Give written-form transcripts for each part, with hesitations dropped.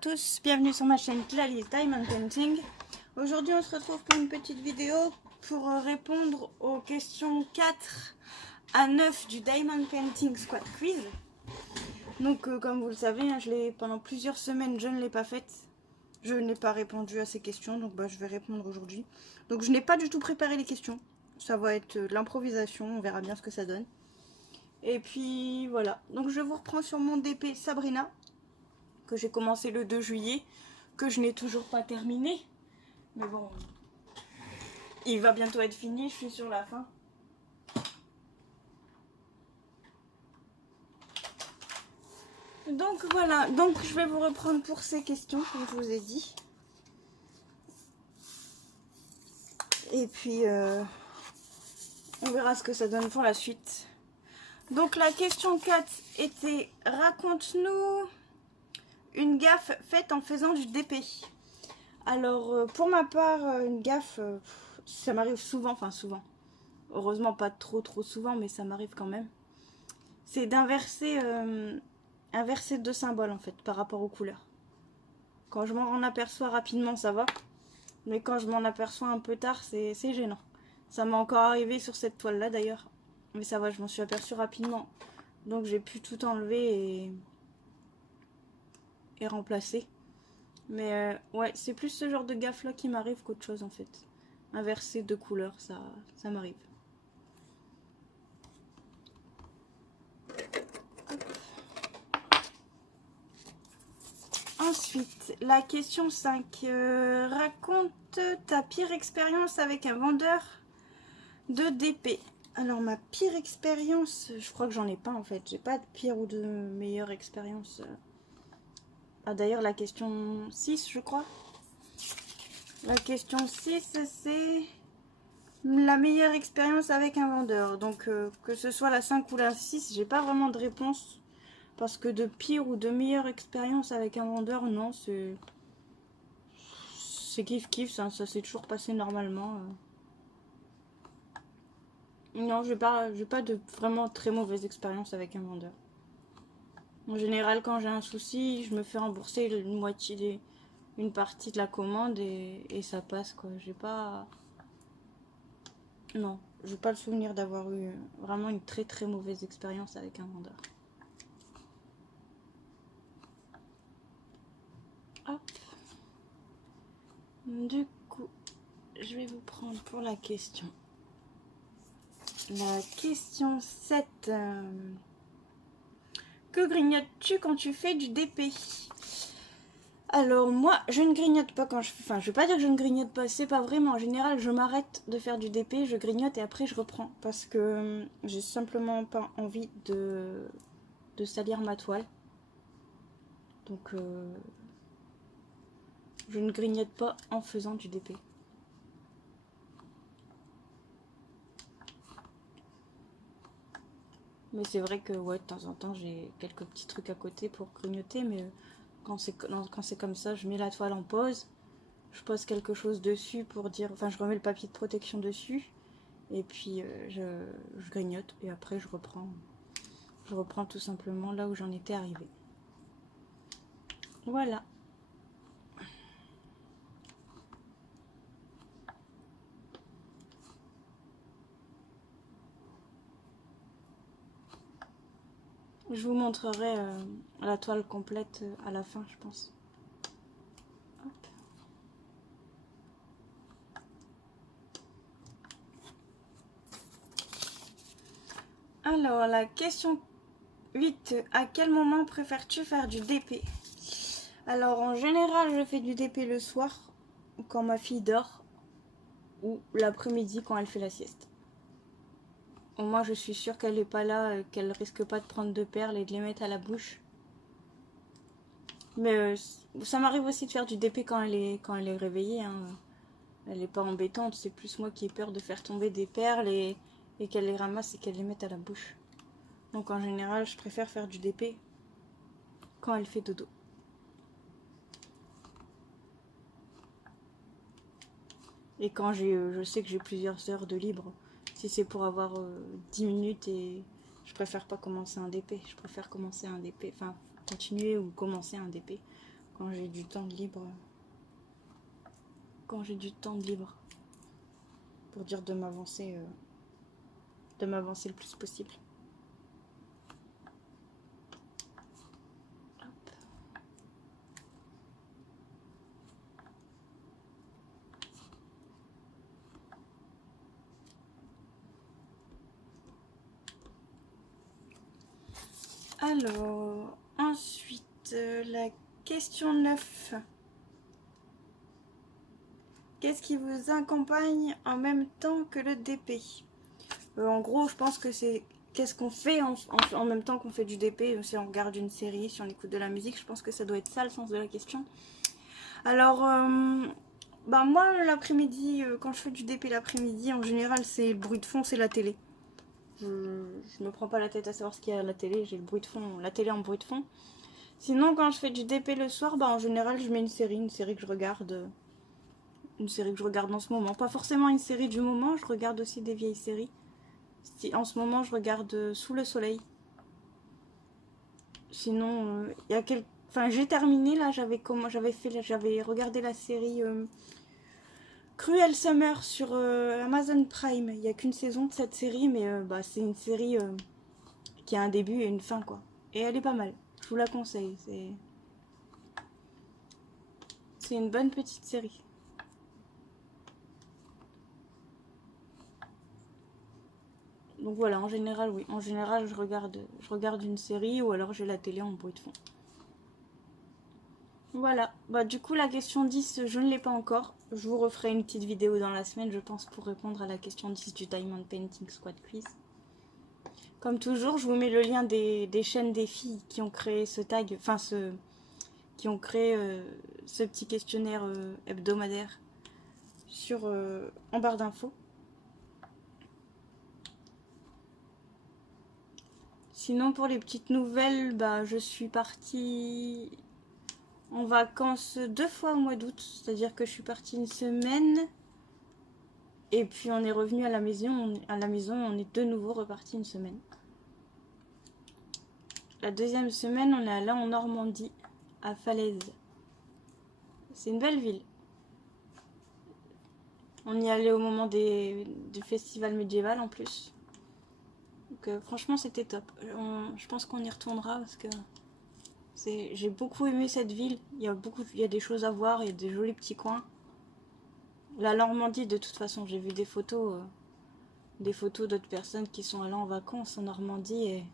tous, bienvenue sur ma chaîne Clalis Diamond Painting. Aujourd'hui on se retrouve pour une petite vidéo pour répondre aux questions 4 à 9 du Diamond Painting Squad Quiz. Donc comme vous le savez, hein, pendant plusieurs semaines je ne l'ai pas faite. Je n'ai pas répondu à ces questions, donc je vais répondre aujourd'hui. Donc je n'ai pas du tout préparé les questions. Ça va être de l'improvisation, on verra bien ce que ça donne. Et puis voilà, donc je vous reprends sur mon DP Sabrina, que j'ai commencé le 2 juillet, que je n'ai toujours pas terminé. Mais bon, il va bientôt être fini, je suis sur la fin. Donc voilà, donc je vais vous reprendre pour ces questions, comme je vous ai dit. Et puis, on verra ce que ça donne pour la suite. Donc la question 4 était, raconte-nous une gaffe faite en faisant du DP. Alors, pour ma part, une gaffe, ça m'arrive souvent, enfin souvent. Heureusement pas trop souvent, mais ça m'arrive quand même. C'est d'inverser inverser deux symboles en fait, par rapport aux couleurs. Quand je m'en aperçois rapidement, ça va. Mais quand je m'en aperçois un peu tard, c'est gênant. Ça m'est encore arrivé sur cette toile là d'ailleurs. Mais ça va, je m'en suis aperçue rapidement. Donc j'ai pu tout enlever et remplacer. Mais ouais, c'est plus ce genre de gaffe là qui m'arrive qu'autre chose en fait. Inverser deux couleurs, ça m'arrive. Ensuite, la question 5. Raconte ta pire expérience avec un vendeur de DP. Alors ma pire expérience, je crois que j'en ai pas en fait. J'ai pas de pire ou de meilleure expérience. Ah d'ailleurs la question 6 je crois. La question 6 c'est la meilleure expérience avec un vendeur. Donc que ce soit la 5 ou la 6, j'ai pas vraiment de réponse. Parce que de pire ou de meilleure expérience avec un vendeur, non, c'est kiff, ça s'est toujours passé normalement. Non, j'ai pas de vraiment très mauvaise expérience avec un vendeur. En général, quand j'ai un souci, je me fais rembourser une partie de la commande et ça passe quoi. J'ai pas... Non, j'ai pas le souvenir d'avoir eu vraiment une très mauvaise expérience avec un vendeur. Hop. Du coup, je vais vous prendre pour la question. La question 7. Que grignotes-tu quand tu fais du DP? Alors moi, je ne grignote pas quand je... Enfin, je vais pas dire que je ne grignote pas, c'est pas vraiment. En général, je m'arrête de faire du DP, je grignote et après je reprends. Parce que j'ai simplement pas envie de salir ma toile. Donc, je ne grignote pas en faisant du DP. Mais c'est vrai que ouais, de temps en temps, j'ai quelques petits trucs à côté pour grignoter, mais quand c'est comme ça, je mets la toile en pause, je pose quelque chose dessus pour dire... Enfin, je remets le papier de protection dessus, et puis je grignote, et après je reprends tout simplement là où j'en étais arrivée. Voilà. Je vous montrerai la toile complète à la fin, je pense. Hop. Alors, la question 8. À quel moment préfères-tu faire du DP? Alors, en général, je fais du DP le soir, quand ma fille dort, ou l'après-midi quand elle fait la sieste. Au moins, je suis sûre qu'elle n'est pas là, qu'elle risque pas de prendre de perles et de les mettre à la bouche. Mais ça m'arrive aussi de faire du DP quand elle est réveillée. Hein. Elle n'est pas embêtante, c'est plus moi qui ai peur de faire tomber des perles et qu'elle les ramasse et qu'elle les mette à la bouche. Donc en général, je préfère faire du DP quand elle fait dodo. Et quand je sais que j'ai plusieurs heures de libre. Si c'est pour avoir 10 minutes et je préfère pas commencer un DP. Je préfère commencer un DP, enfin continuer ou commencer un DP quand j'ai du temps de libre. Quand j'ai du temps de libre. Pour dire de m'avancer le plus possible. Hop. Alors, ensuite, la question 9. Qu'est-ce qui vous accompagne en même temps que le DP? En gros, je pense que c'est qu'est-ce qu'on fait en même temps qu'on fait du DP, si on regarde une série, si on écoute de la musique. Je pense que ça doit être ça le sens de la question. Alors, bah moi, l'après-midi, quand je fais du DP l'après-midi, en général, c'est le bruit de fond, c'est la télé. Je me prends pas la tête à savoir ce qu'il y a à la télé, j'ai le bruit de fond, la télé en bruit de fond. Sinon, quand je fais du DP le soir, bah en général, je mets une série que je regarde. Une série que je regarde en ce moment. Pas forcément une série du moment, je regarde aussi des vieilles séries. En ce moment, je regarde Sous le soleil. Sinon, il y a quelques... Enfin, j'ai terminé, là, j'avais regardé la série Cruel Summer sur Amazon Prime. Il n'y a qu'une saison de cette série, mais bah, c'est une série qui a un début et une fin, quoi. Et elle est pas mal. Je vous la conseille. C'est une bonne petite série. Donc voilà, en général, oui. En général, je regarde une série ou alors j'ai la télé en bruit de fond. Voilà. Bah du coup, la question 10, je ne l'ai pas encore. Je vous referai une petite vidéo dans la semaine, je pense, pour répondre à la question 10 du Diamond Painting Squad Quiz. Comme toujours, je vous mets le lien des chaînes des filles qui ont créé ce tag, enfin qui ont créé ce petit questionnaire hebdomadaire en barre d'infos. Sinon, pour les petites nouvelles, bah, je suis partie en vacances 2 fois au mois d'août. C'est-à-dire que je suis partie une semaine et puis on est revenu à la maison. On est de nouveau reparti une semaine. La deuxième semaine, on est allé en Normandie, à Falaise. C'est une belle ville. On y allait au moment du festival médiéval en plus. Donc franchement, c'était top. Je pense qu'on y retournera parce que j'ai beaucoup aimé cette ville. Il y a des choses à voir, il y a des jolis petits coins. La Normandie, de toute façon, j'ai vu des photos d'autres personnes qui sont allées en vacances en Normandie et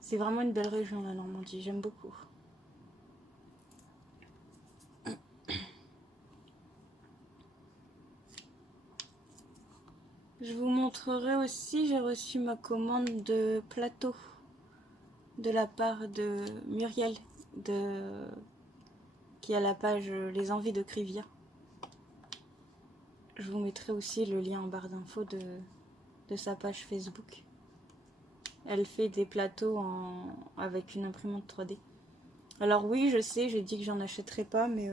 c'est vraiment une belle région, la Normandie. J'aime beaucoup. Je vous montrerai aussi, j'ai reçu ma commande de plateau de la part de Muriel qui a la page Les Envies de Crivia. Je vous mettrai aussi le lien en barre d'infos de sa page Facebook. Elle fait des plateaux avec une imprimante 3D. Alors oui, je sais, j'ai dit que j'en achèterais pas, mais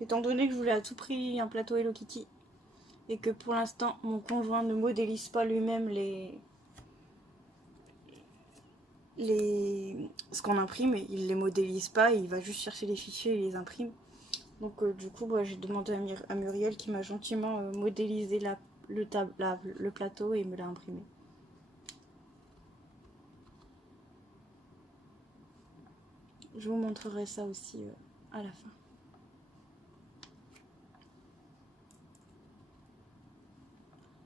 étant donné que je voulais à tout prix un plateau Hello Kitty, et que pour l'instant mon conjoint ne modélise pas lui-même ce qu'on imprime, il les modélise pas, il va juste chercher les fichiers et les imprime. Donc du coup, bah, j'ai demandé à Muriel qui m'a gentiment modélisé le plateau et me l'a imprimé. Je vous montrerai ça aussi à la fin.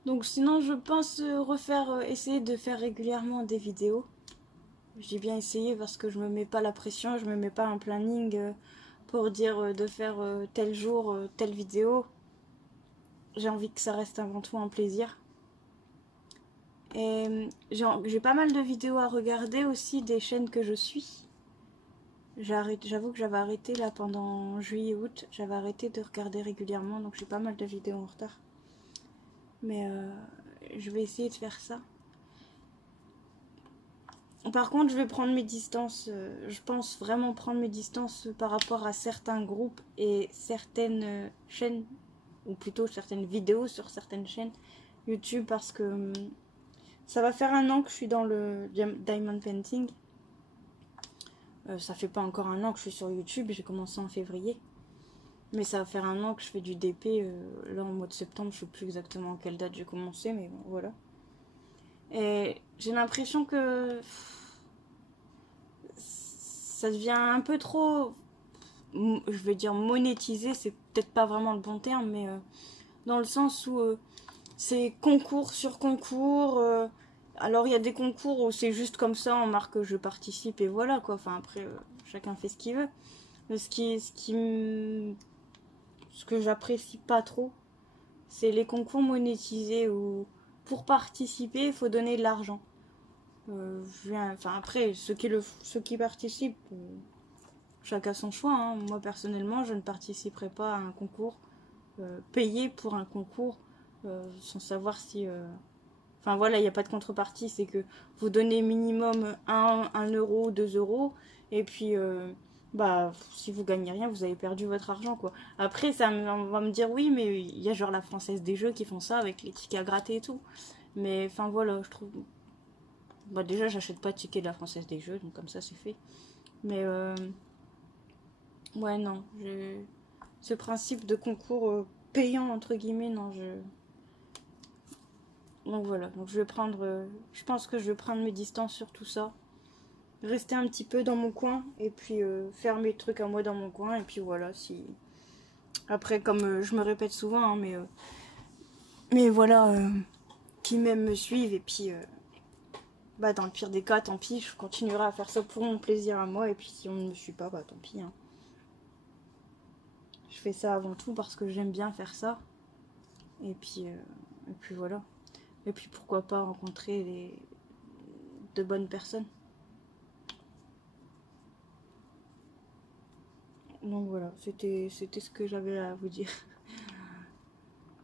Donc sinon, je pense essayer de faire régulièrement des vidéos. J'ai bien essayé parce que je me mets pas la pression, je me mets pas un planning pour dire de faire tel jour, telle vidéo. J'ai envie que ça reste avant tout un plaisir. Et j'ai pas mal de vidéos à regarder aussi des chaînes que je suis. J'avoue que j'avais arrêté là pendant juillet-août, j'avais arrêté de regarder régulièrement, donc j'ai pas mal de vidéos en retard. Mais je vais essayer de faire ça. Par contre, je vais prendre mes distances. Je pense vraiment prendre mes distances par rapport à certains groupes et certaines chaînes, ou plutôt certaines vidéos sur certaines chaînes YouTube, parce que ça va faire 1 an que je suis dans le Diamond Painting. Ça fait pas encore un an que je suis sur YouTube, j'ai commencé en février. Mais ça va faire un an que je fais du DP. Là, en mois de septembre, je sais plus exactement à quelle date j'ai commencé, mais bon, voilà. Et j'ai l'impression que ça devient un peu trop, je vais dire monétisé, c'est peut-être pas vraiment le bon terme, mais dans le sens où c'est concours sur concours. Alors il y a des concours où c'est juste comme ça, on marque je participe et voilà quoi. Enfin après, chacun fait ce qu'il veut. Mais ce que j'apprécie pas trop, c'est les concours monétisés où pour participer, il faut donner de l'argent. Enfin après, ceux qui participent, chacun son choix. Hein. Moi personnellement, je ne participerai pas à un concours payé pour un concours sans savoir si. Enfin voilà, il n'y a pas de contrepartie, c'est que vous donnez minimum 1 euro, 2 euros, et puis bah si vous gagnez rien, vous avez perdu votre argent quoi. Après, on va me dire oui, mais il y a genre la Française des Jeux qui font ça avec les tickets à gratter et tout. Mais enfin voilà, je trouve. Bah déjà, j'achète pas de ticket de la Française des Jeux, donc comme ça c'est fait. Mais ouais, non, ce principe de concours payant entre guillemets, non, donc voilà, donc je vais prendre, je pense que je vais prendre mes distances sur tout ça, rester un petit peu dans mon coin et puis faire mes trucs à moi dans mon coin et puis voilà, si après comme je me répète souvent, hein, mais voilà, qui m'aiment me suivent et puis bah dans le pire des cas, tant pis, je continuerai à faire ça pour mon plaisir à moi et puis si on ne me suit pas, bah tant pis. Hein. Je fais ça avant tout parce que j'aime bien faire ça et puis voilà. Et puis pourquoi pas rencontrer de bonnes personnes. Donc voilà, c'était ce que j'avais à vous dire.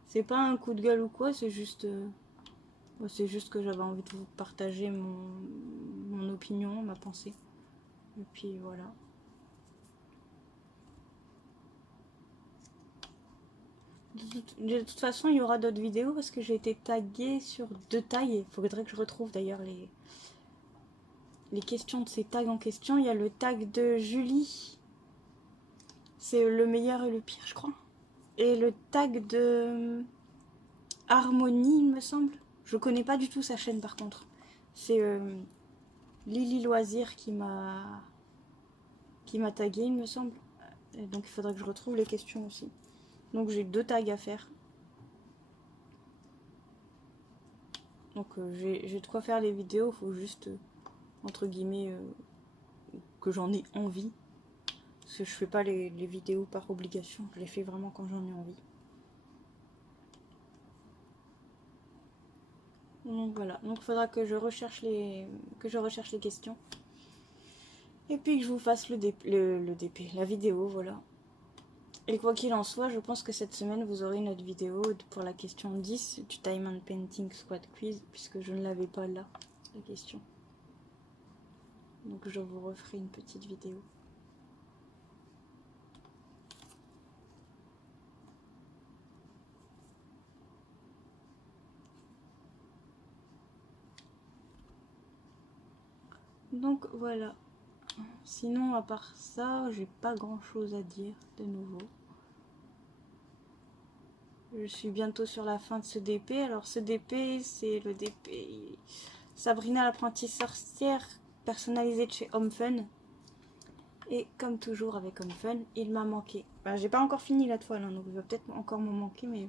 C'est pas un coup de gueule ou quoi, c'est juste que j'avais envie de vous partager mon opinion, ma pensée. Et puis voilà. De toute façon, il y aura d'autres vidéos parce que j'ai été taguée sur 2 tags. Il faudrait que je retrouve d'ailleurs les questions de ces tags en question. Il y a le tag de Julie. C'est le meilleur et le pire, je crois. Et le tag de Harmonie, il me semble. Je connais pas du tout sa chaîne par contre. C'est Lily Loisir qui m'a tagué, il me semble. Et donc il faudrait que je retrouve les questions aussi. Donc j'ai 2 tags à faire. Donc j'ai de quoi faire les vidéos, il faut juste, entre guillemets, que j'en ai envie. Parce que je fais pas les vidéos par obligation, je les fais vraiment quand j'en ai envie. Donc voilà, donc il faudra que je recherche les questions. Et puis que je vous fasse le DP, la vidéo, voilà. Et quoi qu'il en soit, je pense que cette semaine, vous aurez notre vidéo pour la question 10 du Diamond Painting Squad Quiz, puisque je ne l'avais pas là, la question. Donc je vous referai une petite vidéo. Donc voilà. Sinon, à part ça, j'ai pas grand chose à dire de nouveau. Je suis bientôt sur la fin de ce DP. Alors ce DP, c'est le DP Sabrina l'apprentie sorcière personnalisée de chez Home Fun. Et comme toujours avec Home Fun, il m'a manqué. Ben, j'ai pas encore fini la toile, hein, donc il va peut-être encore me manquer, mais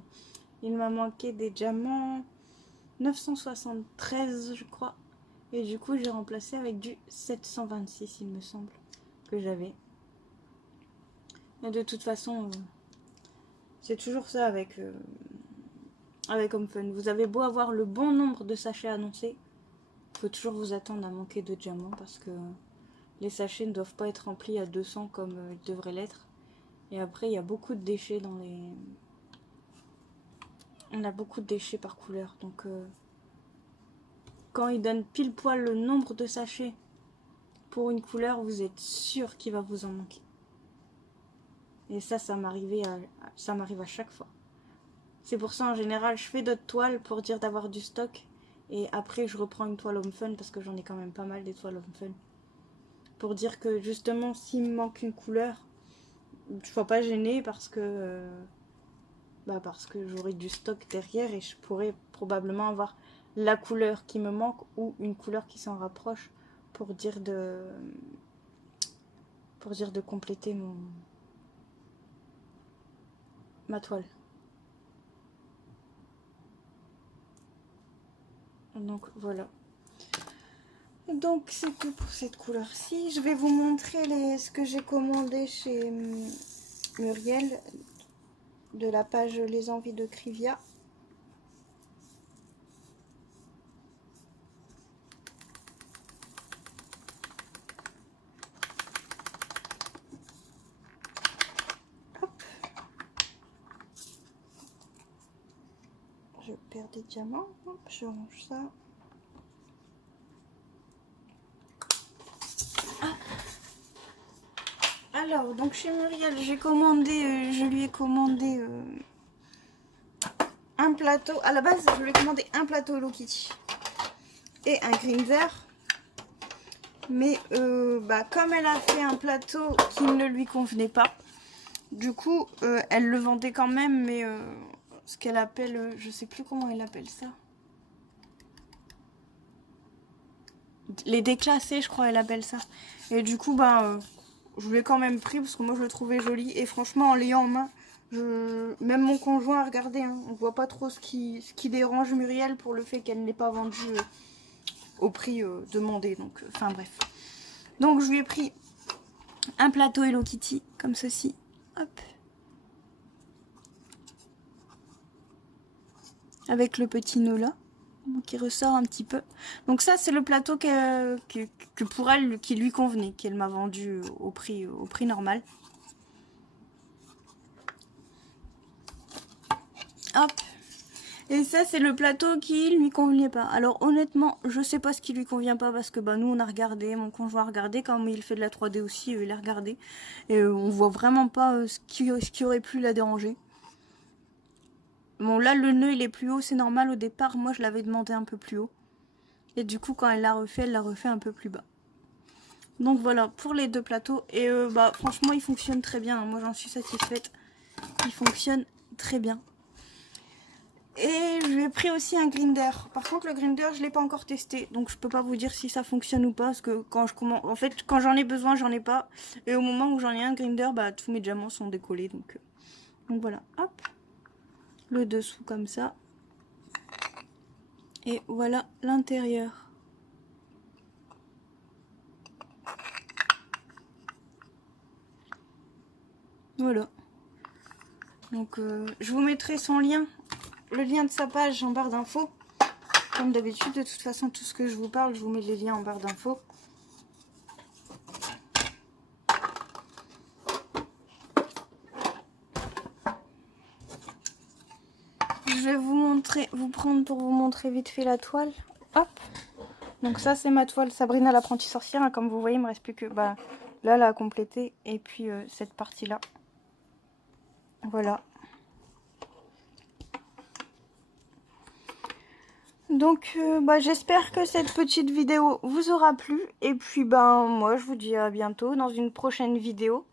il m'a manqué des diamants 973, je crois. Et du coup, j'ai remplacé avec du 726, il me semble, que j'avais. Mais de toute façon, c'est toujours ça avec Home Fun. Vous avez beau avoir le bon nombre de sachets annoncés, il faut toujours vous attendre à manquer de diamants parce que les sachets ne doivent pas être remplis à 200 comme ils devraient l'être. Et après, il y a beaucoup de déchets dans les... On a beaucoup de déchets par couleur, donc... Quand il donne pile poil le nombre de sachets pour une couleur, vous êtes sûr qu'il va vous en manquer. Et ça m'arrive à chaque fois. C'est pour ça en général, je fais d'autres toiles pour dire d'avoir du stock. Et après, je reprends une toile Home Fun parce que j'en ai quand même pas mal des toiles Home Fun. pour dire que justement s'il me manque une couleur, je sois pas gênée parce que j'aurai du stock derrière et je pourrais probablement avoir la couleur qui me manque ou une couleur qui s'en rapproche pour dire de compléter ma toile. Donc voilà. Donc c'est tout pour cette couleur-ci. Je vais vous montrer ce que j'ai commandé chez Muriel de la page Les Envies de Krivia. Hop. Je perds des diamants. Hop, je range ça. Alors, donc chez Muriel, je lui ai commandé un plateau. À la base, je lui ai commandé un plateau Hello Kitty et un grinder. Mais comme elle a fait un plateau qui ne lui convenait pas, du coup, elle le vendait quand même, mais ce qu'elle appelle, je sais plus comment elle appelle ça. Les déclassés, je crois, elle appelle ça. Et du coup, je l'ai quand même pris parce que moi je le trouvais joli. Et franchement, en l'ayant en main, même mon conjoint a regardé. Hein, on voit pas trop ce qui dérange Muriel pour le fait qu'elle n'ait pas vendu au prix demandé. Donc, enfin bref. Donc je lui ai pris un plateau Hello Kitty comme ceci. Hop. Avec le petit nœud là, qui ressort un petit peu. Donc ça c'est le plateau que pour elle qui lui convenait, qu'elle m'a vendu au prix normal. Hop. Et ça c'est le plateau qui lui convenait pas. Alors honnêtement je sais pas ce qui lui convient pas parce que nous on a regardé, mon conjoint a regardé, comme il fait de la 3D aussi, il a regardé. Et on voit vraiment pas ce qui aurait pu la déranger. Bon là le nœud il est plus haut, c'est normal, au départ moi je l'avais demandé un peu plus haut. Et du coup quand elle l'a refait un peu plus bas. Donc voilà pour les deux plateaux. Et franchement ils fonctionnent très bien, moi j'en suis satisfaite. Ils fonctionnent très bien. Et je lui ai pris aussi un grinder. Par contre le grinder je l'ai pas encore testé. Donc je peux pas vous dire si ça fonctionne ou pas. Parce que quand je commande, en fait quand j'en ai besoin j'en ai pas. Et au moment où j'en ai un grinder, tous mes diamants sont décollés. Donc voilà, hop. Le dessous comme ça. Et voilà l'intérieur. Voilà. Donc je vous mettrai son lien, le lien de sa page en barre d'infos. Comme d'habitude, de toute façon, tout ce que je vous parle, je vous mets les liens en barre d'infos. Je vais vous prendre pour vous montrer vite fait la toile. Hop. Donc ça c'est ma toile Sabrina l'apprentie sorcière. Hein. Comme vous voyez, il me reste plus que là à compléter et puis cette partie là. Voilà. Donc j'espère que cette petite vidéo vous aura plu. Et puis moi je vous dis à bientôt dans une prochaine vidéo.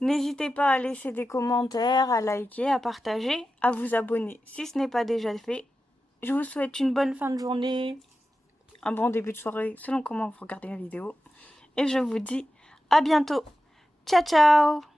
N'hésitez pas à laisser des commentaires, à liker, à partager, à vous abonner si ce n'est pas déjà fait. Je vous souhaite une bonne fin de journée, un bon début de soirée selon comment vous regardez la vidéo. Et je vous dis à bientôt. Ciao ciao.